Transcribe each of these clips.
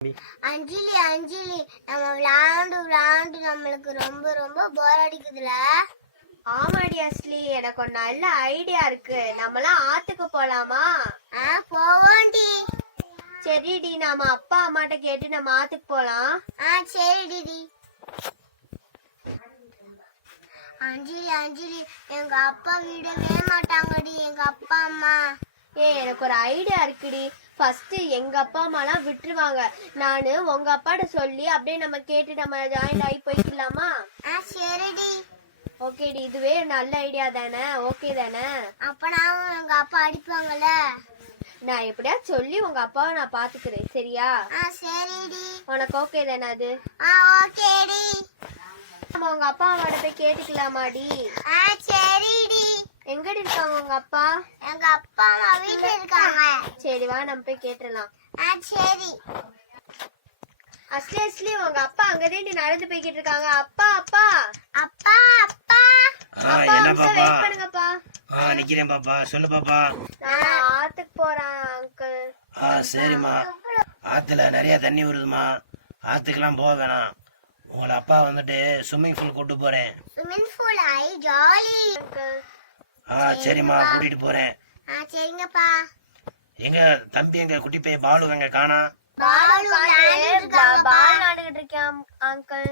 அஞ்சலி அஞ்சலி நம்ம விளையாண்டு விளையாண்டு நம்மளுக்கு ரொம்ப ரொம்ப போர் அடிக்குதுல. ஆமாடி அஸ்லி, எனக்கு ஒரு நல்ல ஐடியா இருக்கு. நம்மளாம் ஆத்துக்கு போலாமா? போவோண்டி. சரிடி, நாம அப்பா அம்மாட்ட கேட்டு நம்ம ஆத்துக்கு போலாம். சரிடி. அஞ்சலி அஞ்சலி எங்க அப்பா விடவே மாட்டாங்கடி, எங்க அப்பா அம்மா. எனக்கு ஒரு ஐடியா இருக்குடி. ஃபர்ஸ்ட் எங்க அப்பா அம்மாலாம் விட்டுருவாங்க. நானு உங்க அப்பாட்ட சொல்லி அப்படியே நம்ம கேட்டு நம்ம ஜாயின் ஆகி போய்க்கலாமா? சரிடி. ஓகேடி, இதுவே நல்ல ஐடியா தானே? ஓகே தானே? அப்பனாவும் எங்க அப்பா அடிப்பாங்கல்ல. நான் எப்படியா சொல்லி உங்க அப்பாவை நான் பாத்துக்கிறேன், சரியா? சரிடி. உனக்கு ஓகே தானே அது? ஓகேடி. நம்ம உங்க அப்பா அம்மாட்ட போய் கேட்டுக்கலாமாடி? சரிடி. எங்கடி இருக்காங்க உங்க அப்பா? எங்க அப்பா அம்மா வீட்டுல இருக்காங்க. சரி வா, நம்ம போய் கேட்டுடலாம். சரி. அஸ்லி அஸ்லி, உங்க அப்பா அங்கதேண்டி நடந்து போய்கிட்டு இருக்காங்க. அப்பா அப்பா அப்பா அப்பா அப்பா வெயிட் பண்ணுங்கப்பா. நிக்கிறேன் பாப்பா. சொல்லு பாப்பா. நான் ஆத்துக்கு போறேன் அங்கிள். சரிம்மா. ஆத்துல நிறைய தண்ணி வருதுமா, ஆத்துக்கெல்லாம் போக வேணாம். உங்களை அப்பா வந்துட்டு ஸ்விம்மிங் பூல் கூட்டு போறேன். Swimming pool jolly. சரிம்மா, கூட்டிட்டு போறேன். சரிங்கப்பா. எங்க தம்பி, எங்க குட்டி பையன் பாலு எங்க காணா? பால் விளையாண்டுகிட்டு இருக்கேன் அங்கிள்.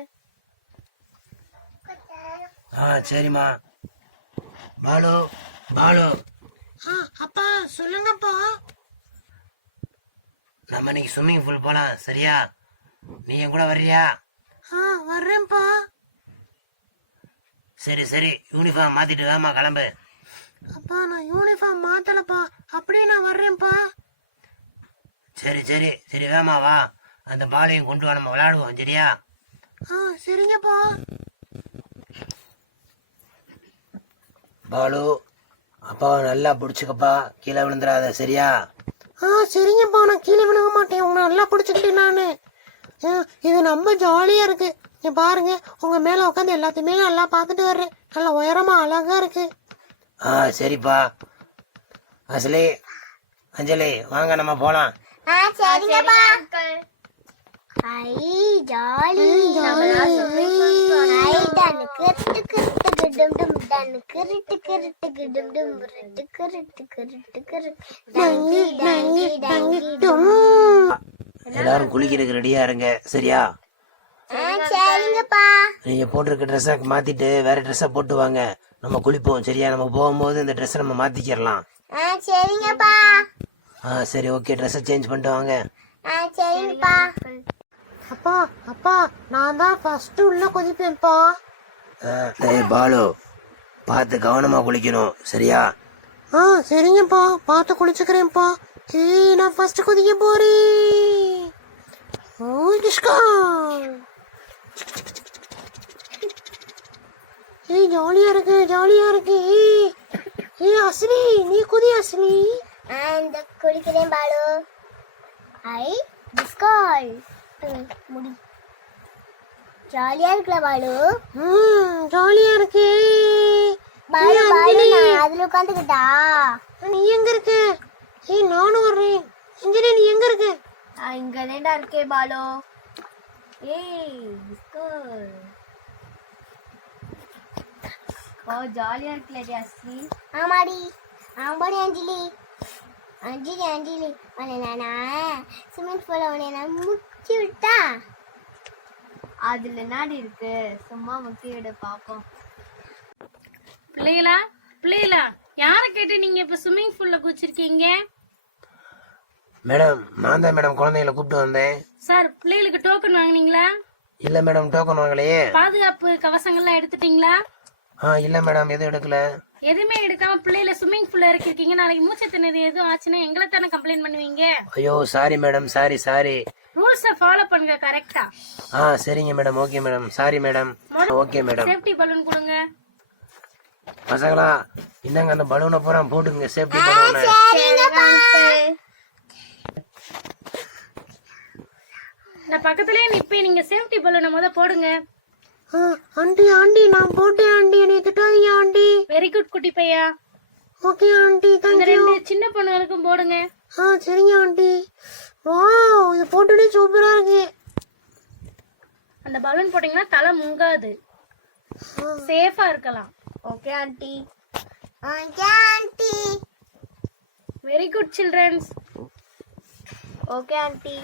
சரிம்மா. பாலு பாலு. அப்பா சொல்லுங்கப்பா. நம்ம இன்னைக்கு ஸ்விம்மிங் பூல் போலாம், சரியா? நீ என் கூட வர்றியா? வர்றேன்ப்பா. சரி சரி, யூனிஃபார்ம் மாத்திட்டு வேமா கிளம்பு. அப்பா நான் யூனிஃபார்ம் மாத்தலப்பா, அப்படியே நான் வர்றேன்ப்பா. சரி சரி சரி, வேமா வா. அந்த பாலையும் கொண்டு வா, நம்ம விளையாடுவோம், சரியா? சரிங்கப்பா. பாலு, அப்பாவை நல்லா பிடிச்சுக்கப்பா, கீழே விழுந்துடாத, சரியா? சரிங்கப்பா, நான் கீழே விழுக மாட்டேன். உங்களை நல்லா பிடிச்சிக்கிட்டேன் நானு. இது ரொம்ப ஜாலியா இருக்கு. நீ பாருங்க, உங்க மேல உட்காந்து எல்லாத்தையுமே நல்லா பாத்துட்டு வர்றேன். நல்லா உயரமா அழகா இருக்கு. சரிப்பா. அசலி அஞ்சலி, வாங்க நம்ம போலாம். சரிங்கப்பா. அங்கிள். ஜாலி. கிருட்டு கிருட்டு கிடும் டும் டன் கிருட்டு கிருட்டு கிடும் டும் கிருட்டு கிருட்டு கிருட்டு கிருட்டு டங்கி டங்கி டங்கி டும். எல்லாரும் குளிக்கிறதுக்கு ரெடியா இருங்க, சரியா? சரிங்கப்பா. நீங்க போட்டிருக்க ட்ரெஸ்ஸை மாத்திட்டு வேற ட்ரெஸ்ஸை போட்டு வாங்க, நம்ம குளிப்போம், சரியா? நம்ம போகும்போது இந்த ட்ரெஸ்ஸை நம்ம மாத்திக்கிறலாம். சரிங்கப்பா. சரி, ஓகே. ட்ரெஸ்ஸை சேஞ்ச் பண்ணிட்டு வாங்க. சரிங்கப்பா. அப்பா அப்பா, நான் தான் ஃபர்ஸ்ட் உள்ள குதிப்பேன்ப்பா. பாலு, பார்த்து கவனமா குளிக்கணும், சரியா? சரிங்கப்பா, பார்த்து குளிச்சுக்கிறேன்ப்பா. நான் ஃபர்ஸ்ட் குதிக்க போறேன். ஜாலியா இருக்கு, ஜாலியா இருக்கு. அஸ்லி, நீ குதி அஸ்லி. இந்த குளிக்கிறேன் பாலு. டிஸ்கால் முடி. ஜாலியா இருக்குல்ல பாலு? ஜாலியா இருக்கு. பாலு பாலு, நான் அதுல உட்காந்துக்கிட்டா? நீ எங்க இருக்க? நானும் வர்றேன். அஞ்சலி, நீ எங்க இருக்க? இங்க தான்டா இருக்கே பாலு. ஜாலியா இருக்குல்லடி அஸ்லி. ஆமாடி, ஆமாடி அஞ்சலி. அஞ்சலி அஞ்சலி, நானா ஸ்விம்மிங் பூல உன்னை முக்கி விட்டா? அதுல என்னடி இருக்கு, சும்மா முக்கிய விட பாப்போம். பிள்ளைகளா யார கேட்டு நீங்க இப்ப ஸ்விம்மிங் பூல்ல குதிச்சிருக்கீங்க? மேடம், நான் தான் மேடம் குழந்தைகளை கூப்பிட்டு வந்தேன். சார், பிள்ளைகளுக்கு டோக்கன் வாங்குனீங்களா? இல்ல மேடம், டோக்கன் வாங்கலையே. பாதுகாப்பு கவசங்கள்லாம் எடுத்துட்டீங்களா? இல்ல மேடம், எதுவும் எடுக்கல. எதுவுமே எடுக்காம பிள்ளைல ஸ்விம்மிங் பூல்ல இறக்கிருக்கீங்க. நாளைக்கு மூச்சு திணறி எதுவும் ஆச்சுன்னா எங்களை தானே கம்ப்ளைண்ட் பண்ணுவீங்க. ஐயோ சாரி மேடம், சாரி. ரூல்ஸ ஃபாலோ பண்ணுங்க கரெக்டா. சரிங்க madam. Okay madam, sorry madam. Okay madam. Safety balloon கொடுங்க. பசங்களா, இந்தாங்க அந்த பலூனை பூரா போட்டுங்க, சேஃப்டி பலூனை. நான் பக்கத்துலயே நிப்பேன், நீங்க சேஃப்டி பலூனை முத போடுங்க. ஆண்டி ஆண்டி, நான் போட்டேன் ஆண்டி, என்னை திட்டாதீங்க ஆண்டி. வெரி குட் குட்டி பையா. ஓகே ஆண்டி, இந்த தேங்க்யூ. ரெண்டு சின்ன பொண்ணுங்களுக்கும் போடுங்க. சரிங்க ஆண்டி. வாவ், இது போட்டோனே சூப்பரா இருக்கு. அந்த பலூன் போட்டீங்கன்னா தலை முங்காது, சேஃபா இருக்கலாம். Okay aunty. Okay aunty. Very good childrens. Okay aunty.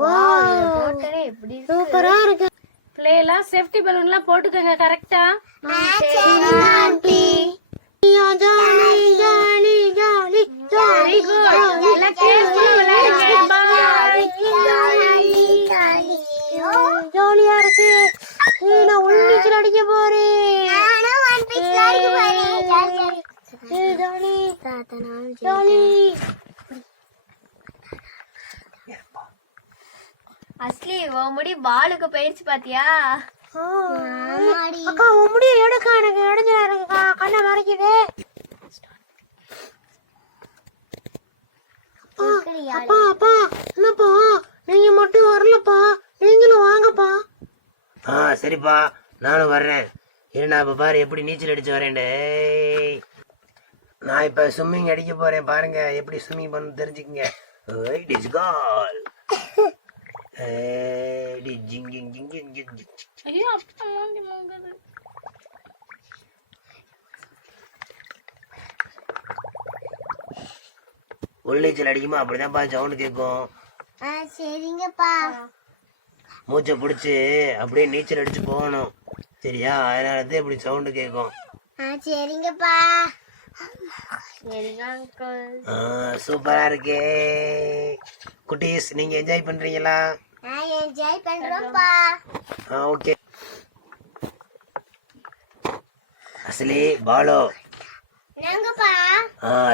Wow, போட்டனே எப்படி இருக்கு? சூப்பரா இருக்கு. பிள்ளைலாம் சேஃப்டி பலூன்லாம் போட்டுக்கோங்க கரெக்டா. சரிங்க aunty. Jolly jolly jolly jolly very good. எல்லாம் கேர்ஃபுல்லா விளையாடுங்க. பாய். ஜாலியா இருக்கு. நான் உள்நீச்சல் அடிக்க போறேன். நானும் ஒன் பீஸ் அடிக்க போறேன். Jolly jolly. அஸ்லி உன் முடி பாலுக்கு போயிடுச்சு பாத்தியா? அக்கா உன் முடிய எடுக்கா, எனக்கு இடைஞ்சலா இருக்குக்கா, கண்ணை மறைக்குது. அப்பா அப்பா என்னப்பா நீங்க மட்டும் வரலப்பா, நீங்களும் வாங்கப்பா. சரிப்பா, நானும் வர்றேன். நான் இப்ப பாரு எப்படி நீச்சல் அடிச்சு வரேன்டே. நான் இப்ப ஸ்விம்மிங் அடிக்க போறேன், பாருங்க எப்படி ஸ்விம்மிங் பண்ணு தெரிஞ்சுக்கங்க. It is call. ஐயோ அப்பா மூஞ்சி முங்குது. உள்நீச்சல் அடிக்குமா அப்படிதான்ப்பா சவுண்ட் கேட்கும். சரிங்கப்பா. மூச்சை பிடிச்சி அப்படியே நீச்சல் அடிச்சு போகணும், சரியா? அதனாலதான் இப்படி சவுண்டு கேட்கும். சரிங்கப்பா. சரிங்க அங்கிள். சூப்பரா இருக்கே. குட்டீஸ் நீங்க என்ஜாய் பண்றீங்களா? நான் என்ஜாய் பண்றோம்ப்பா. ஓகே. அசலி பாலு நாங்கப்பா.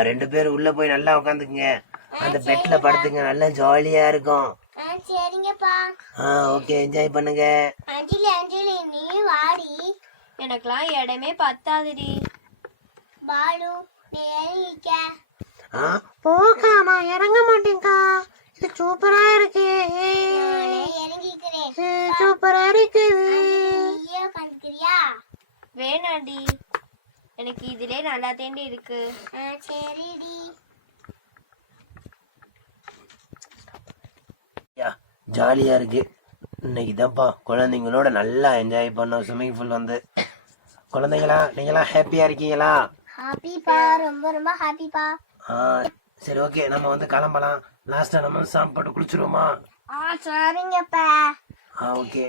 ரெண்டு பேரும் உள்ள போய் நல்லா உட்காந்துக்குங்க, அந்த பெட்ல படுத்துங்க, நல்லா ஜாலியா இருக்கும். சரிங்கப்பா. ஓகே, என்ஜாய் பண்ணுங்க. அஞ்சலி அஞ்சலி நீ வாடி. எனக்கெல்லாம் இடமே பத்தாதுடி. பாலு நீ இறங்கிக்க. போக்கா, நான் இறங்க மாட்டேன்க்கா, இது சூப்பரா இருக்கு. நானே இறங்கிக்கிறேன். சூப்பரா இருக்கு. நீயே உட்காந்துக்கிறியா? வேணாண்டி, எனக்கு இதுலே நல்லா தேண்டி இருக்கு. சரிடி. ஜாலியா இருக்கு. இன்னைக்கு தான்ப்பா குழந்தைங்களோட நல்லா என்ஜாய் பண்ணோம் ஸ்விம்மிங் பூல் வந்து. குழந்தைங்களா நீங்களா ஹாப்பியா இருக்கீங்களா? ஹாப்பிப்பா, ரொம்ப ரொம்ப ஹாப்பிப்பா. சரி ஓகே, நம்ம வந்து கிளம்பலாம். லாஸ்டா நம்ம சாப்பிட்டு குளிச்சிருவோமா? சரிங்கப்பா. ஓகே.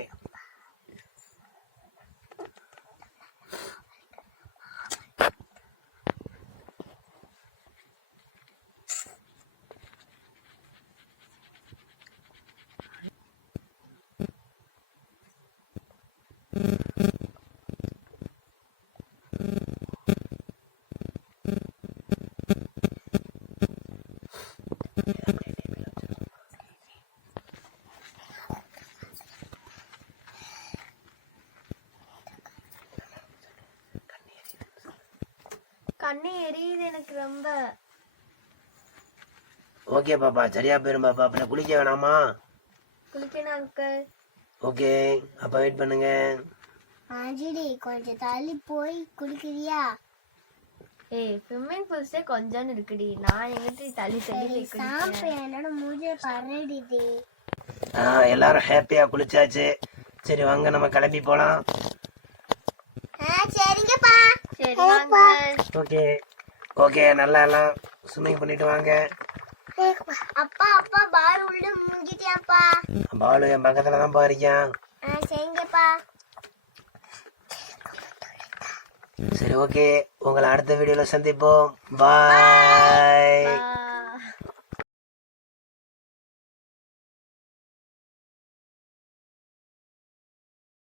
கண்ணு எரியுது எனக்கு ரொம்ப. ஓகே பாப்பா, சரியா போயிரும் பாப்பா. அப்புறம் குளிக்க வேணாமா? குளிக்கணும் அங்கிள். ஓகே, அப்ப வெயிட் பண்ணுங்க. அஞ்சலி கொஞ்சம் தள்ளி போய் குளிக்கிறியா? ஏய், ஸ்விம்மிங் பூல்ஸே கொஞ்சம் இருக்குடி, நான் எங்கிட்ட தள்ளி தள்ளி போய் குளிக்கிறேன். சாம்பு என்னோட மூஞ்சில பரடிது. எல்லாரும் ஹாப்பியா குளிச்சாச்சு. சரி வாங்க நம்ம கிளம்பி போலாம். சரிங்கப்பா. சரி அங்கிள். ஓகே ஓகே, நல்லா எல்லாம் ஸ்விம்மிங் பண்ணிட்டு வாங்க. அப்பா அப்பா பால் உள்ள முங்கிட்டியாப்பா. பாலு என் பக்கத்துல தான் பாருக்கான். சரிங்கப்பா. சரி ஓகே, உங்களை அடுத்த வீடியோல சந்திப்போம். பாய். Bye.